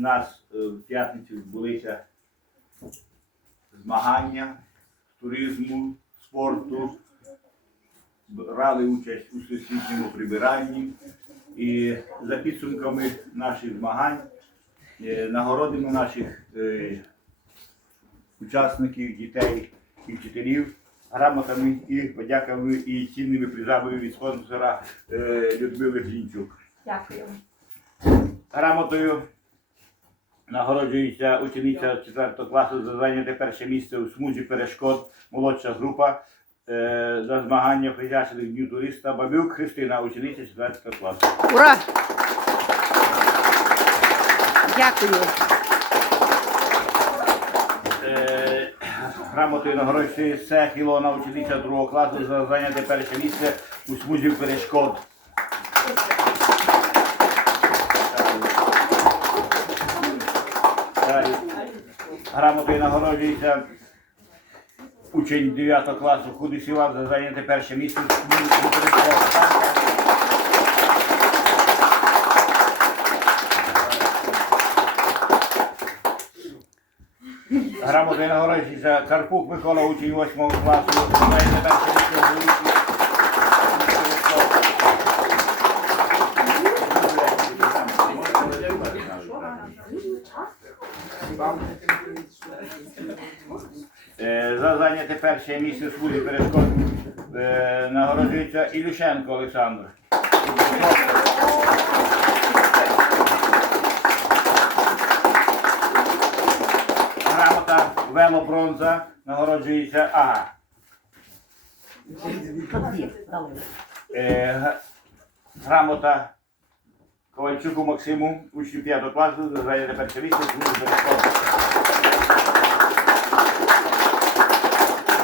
нас е, в п'ятницю відбулися змагання туризму, спорту, брали участь у всесвітньому прибиранні. І за підсумками наших змагань е, нагородимо наших е, учасників, дітей і вчителів грамотами і подяками і цінними призами від спонсора Людмили Глінчук. Дякую. Грамотою нагороджується учениця 4 класу за зайняте перше місце у смузі перешкод, молодша група е, за змагання присвячених Дню туриста Бабюк Христина, учениця 4 класу. Ура! Дякую. Е, грамотою нагороджується Ілона, учениця 2 класу за зайняте перше місце у смузі перешкод. Далі. Грамотою нагороджується учень 9 класу Худий Сівав за зайняте перше місце. Грамотою нагороджується Карпук Микола, учень 8 класу. Має на перше місце у групі. Е, За зайняте перше місце у службі перешкод е, нагороджується Ілюшенко Олександр. Грамота вело бронза нагороджується ага. Е, грамота Ковальчуку Максиму, учню 5 класу, за зайняте перше місце у службі перешкод.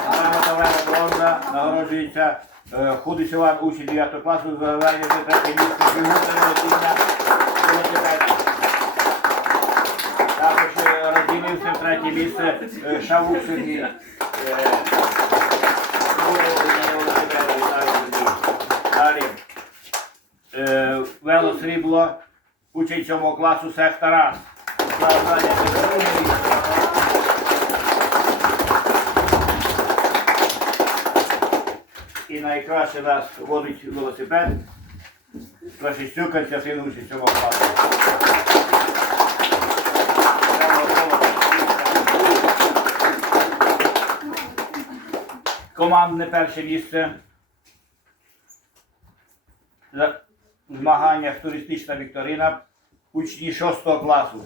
Грамота вело бронза нагороджується е, Худий Іван, учень 9 класу, за зайняте третє місце фігурне розділення велосипеда. Також е, розділився в третє місце е, Шавук Сергій. Далі. Е, Вело учень 7 класу Сех Тарас. І найкраще нас водить велосипед. Клашистюк Константин учень 7 класу. Командне перше місце змаганнях туристична вікторина учні 6 класу.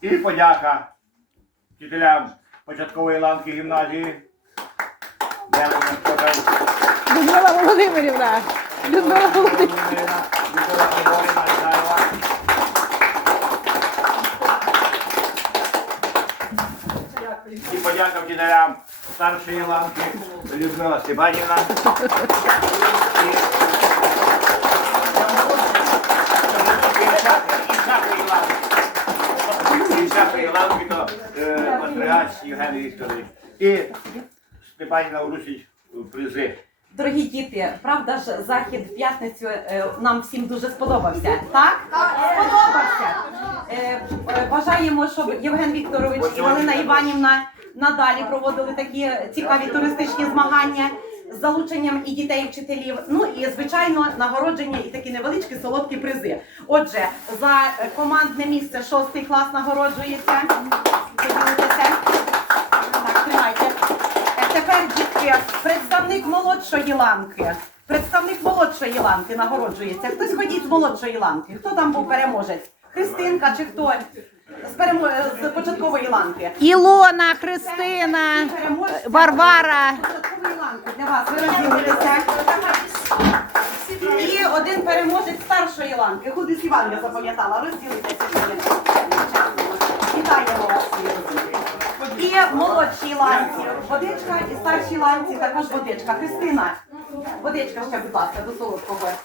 І подяка вчителям початкової ланки гімназії. Людмила Володимирівна. Людмила Володимирівна. Подяка вчителям старшої ланки Людмила Степанівна. Е, Євгеній Вікторович. І Степанівна Урусіч призи. Дорогі діти, правда ж, захід в п'ятницю е, нам всім дуже сподобався. Так? Сподобався. Е, е, Бажаємо, щоб Євген Вікторович і Галина Іванівна надалі проводили такі цікаві туристичні змагання з залученням і дітей, і вчителів. Ну і звичайно нагородження і такі невеличкі солодкі призи. Отже, за командне місце шостий клас нагороджується. Так, тримайте. Е, Тепер, дітки, представник молодшої ланки. Представник молодшої ланки нагороджується. Хтось ходіть з молодшої ланки. Хто там був переможець? Христинка чи хто? З, перемо... з початкової ланки. Ілона, Христина, Переможця Варвара. Початкової ланки для вас. Ви. І один переможець старшої ланки. Худис Іван я запам'ятала. Розділитеся. Вітаємо вас. І молодшій ланці водичка, і старшій ланці також водичка. Христина, водичка ще, будь ласка, до солодкого.